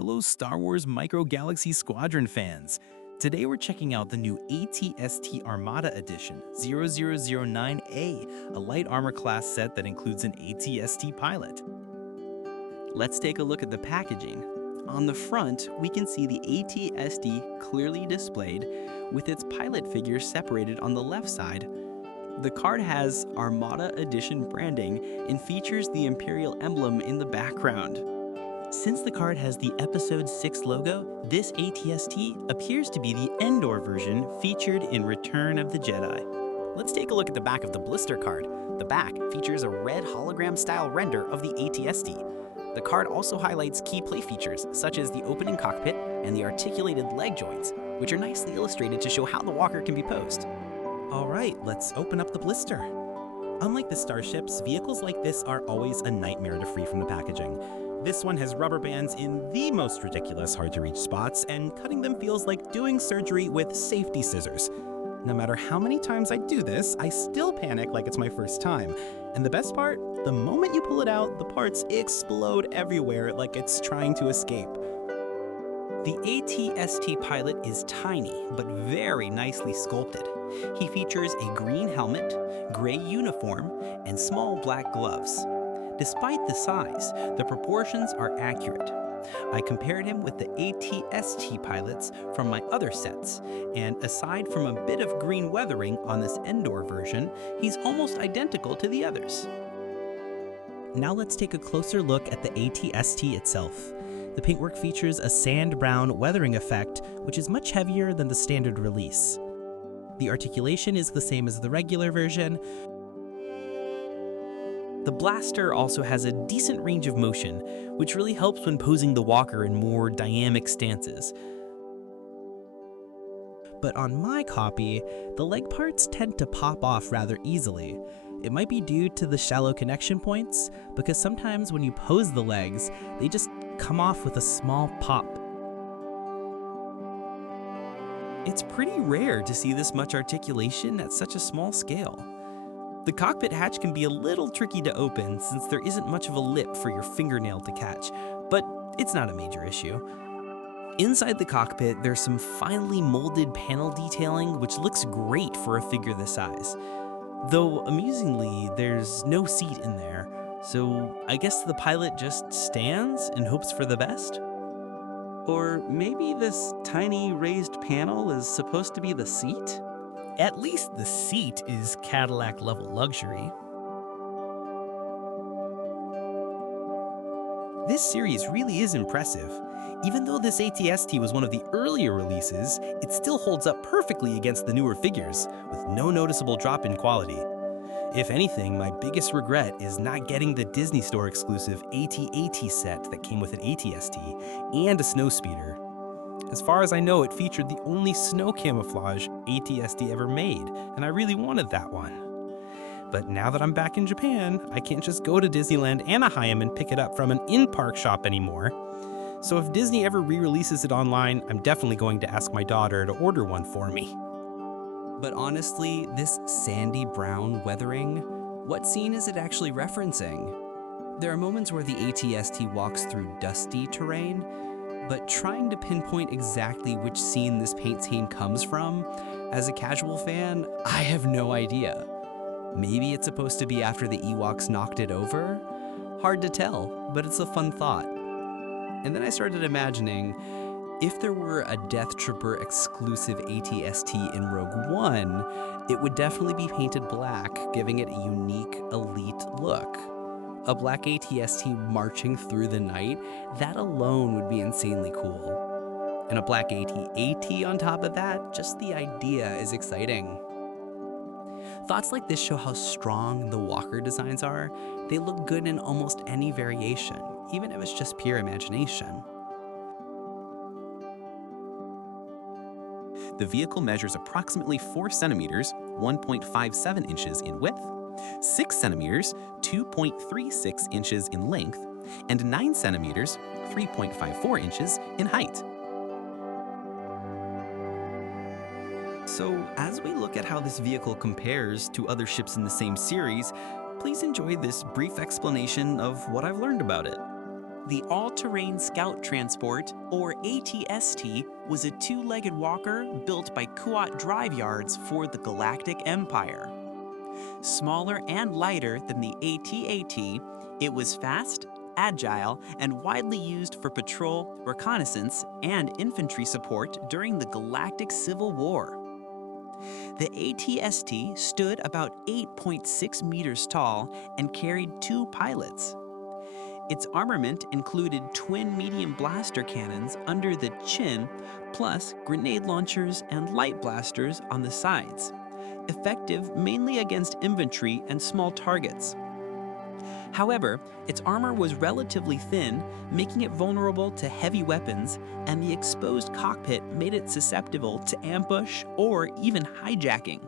Hello Star Wars Micro Galaxy Squadron fans! Today we're checking out the new ATST ARMADA Edition 0009A, a light armor class set that includes an ATST pilot. Let's take a look at the packaging. On the front, we can see the ATST clearly displayed, with its pilot figure separated on the left side. The card has ARMADA Edition branding and features the Imperial emblem in the background. Since the card has the Episode 6 logo, this ATST appears to be the Endor version featured in Return of the Jedi. Let's take a look at the back of the blister card. The back features a red hologram-style render of the ATST. The card also highlights key play features, such as the opening cockpit and the articulated leg joints, which are nicely illustrated to show how the walker can be posed. Alright, let's open up the blister. Unlike the starships, vehicles like this are always a nightmare to free from the packaging. This one has rubber bands in the most ridiculous hard-to-reach spots, and cutting them feels like doing surgery with safety scissors. No matter how many times I do this, I still panic like it's my first time. And the best part? The moment you pull it out, the parts explode everywhere like it's trying to escape. The ATST pilot is tiny, but very nicely sculpted. He features a green helmet, gray uniform, and small black gloves. Despite the size, the proportions are accurate. I compared him with the ATST pilots from my other sets, and aside from a bit of green weathering on this Endor version, he's almost identical to the others. Now let's take a closer look at the ATST itself. The paintwork features a sand brown weathering effect, which is much heavier than the standard release. The articulation is the same as the regular version. The blaster also has a decent range of motion, which really helps when posing the walker in more dynamic stances. But on my copy, the leg parts tend to pop off rather easily. It might be due to the shallow connection points, because sometimes when you pose the legs, they just come off with a small pop. It's pretty rare to see this much articulation at such a small scale. The cockpit hatch can be a little tricky to open since there isn't much of a lip for your fingernail to catch, but it's not a major issue. Inside the cockpit, there's some finely molded panel detailing which looks great for a figure this size. Though, amusingly, there's no seat in there, so I guess the pilot just stands and hopes for the best? Or maybe this tiny raised panel is supposed to be the seat? At least the seat is Cadillac-level luxury. This series really is impressive. Even though this ATST was one of the earlier releases, it still holds up perfectly against the newer figures, with no noticeable drop in quality. If anything, my biggest regret is not getting the Disney Store exclusive AT-AT set that came with an ATST and a snowspeeder. As far as I know, it featured the only snow camouflage ATST ever made, and I really wanted that one. But now that I'm back in Japan, I can't just go to Disneyland Anaheim and pick it up from an in-park shop anymore. So if Disney ever re-releases it online, I'm definitely going to ask my daughter to order one for me. But honestly, this sandy brown weathering, what scene is it actually referencing? There are moments where the ATST walks through dusty terrain, but trying to pinpoint exactly which scene this paint scheme comes from, as a casual fan, I have no idea. Maybe it's supposed to be after the Ewoks knocked it over? Hard to tell, but it's a fun thought. And then I started imagining, if there were a Death Trooper exclusive ATST in Rogue One, it would definitely be painted black, giving it a unique, elite look. A black ATST marching through the night, that alone would be insanely cool. And a black AT-AT on top of that, just the idea is exciting. Thoughts like this show how strong the walker designs are. They look good in almost any variation, even if it's just pure imagination. The vehicle measures approximately 4 centimeters, 1.57 inches in width, 6 centimeters, 2.36 inches in length, and 9 centimeters, 3.54 inches in height. So, as we look at how this vehicle compares to other ships in the same series, please enjoy this brief explanation of what I've learned about it. The All-Terrain Scout Transport, or ATST, was a two-legged walker built by Kuat Drive Yards for the Galactic Empire. Smaller and lighter than the AT-AT, it was fast, agile, and widely used for patrol, reconnaissance, and infantry support during the Galactic Civil War. The ATST stood about 8.6 meters tall and carried 2 pilots. Its armament included twin medium blaster cannons under the chin, plus grenade launchers and light blasters on the sides, effective mainly against infantry and small targets. However, its armor was relatively thin, making it vulnerable to heavy weapons, and the exposed cockpit made it susceptible to ambush or even hijacking.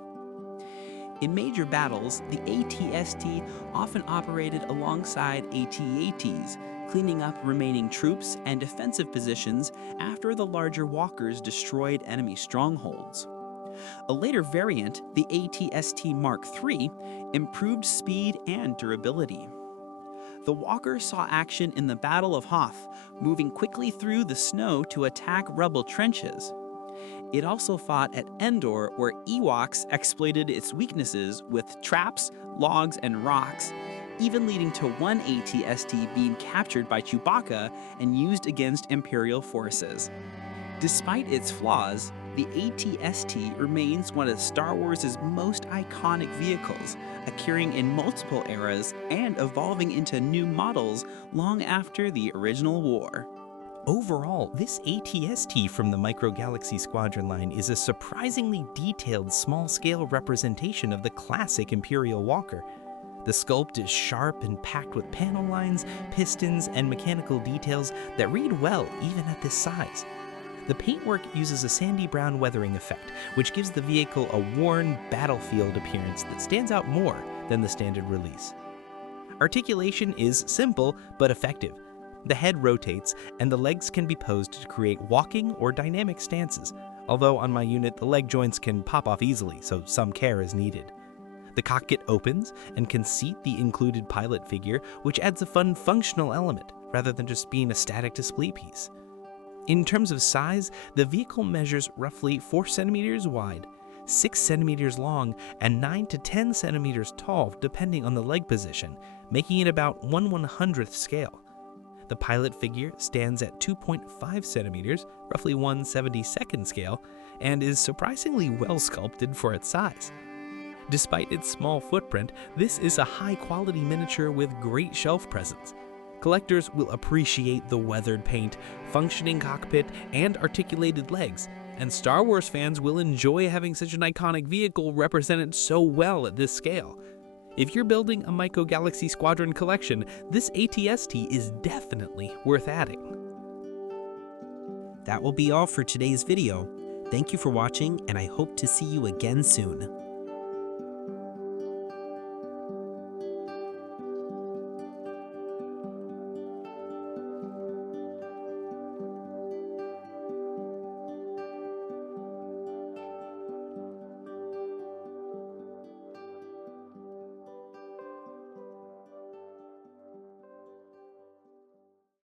In major battles, the ATST often operated alongside AT-ATs, cleaning up remaining troops and defensive positions after the larger walkers destroyed enemy strongholds. A later variant, the ATST Mark III, improved speed and durability. The walker saw action in the Battle of Hoth, moving quickly through the snow to attack rebel trenches. It also fought at Endor, where Ewoks exploited its weaknesses with traps, logs, and rocks, even leading to one ATST being captured by Chewbacca and used against Imperial forces. Despite its flaws, the ATST remains one of Star Wars' most iconic vehicles, occurring in multiple eras and evolving into new models long after the original war. Overall, this ATST from the Micro Galaxy Squadron line is a surprisingly detailed small-scale representation of the classic Imperial walker. The sculpt is sharp and packed with panel lines, pistons, and mechanical details that read well even at this size. The paintwork uses a sandy brown weathering effect, which gives the vehicle a worn, battlefield appearance that stands out more than the standard release. Articulation is simple but effective. The head rotates, and the legs can be posed to create walking or dynamic stances, although on my unit the leg joints can pop off easily, so some care is needed. The cockpit opens and can seat the included pilot figure, which adds a fun functional element, rather than just being a static display piece. In terms of size, the vehicle measures roughly 4 centimeters wide, 6 centimeters long, and 9 to 10 centimeters tall depending on the leg position, making it about 1/100th scale. The pilot figure stands at 2.5 centimeters, roughly 1/72nd scale, and is surprisingly well sculpted for its size. Despite its small footprint, this is a high-quality miniature with great shelf presence. Collectors will appreciate the weathered paint, functioning cockpit, and articulated legs, and Star Wars fans will enjoy having such an iconic vehicle represented so well at this scale. If you're building a Micro Galaxy Squadron collection, this ATST is definitely worth adding. That will be all for today's video. Thank you for watching, and I hope to see you again soon.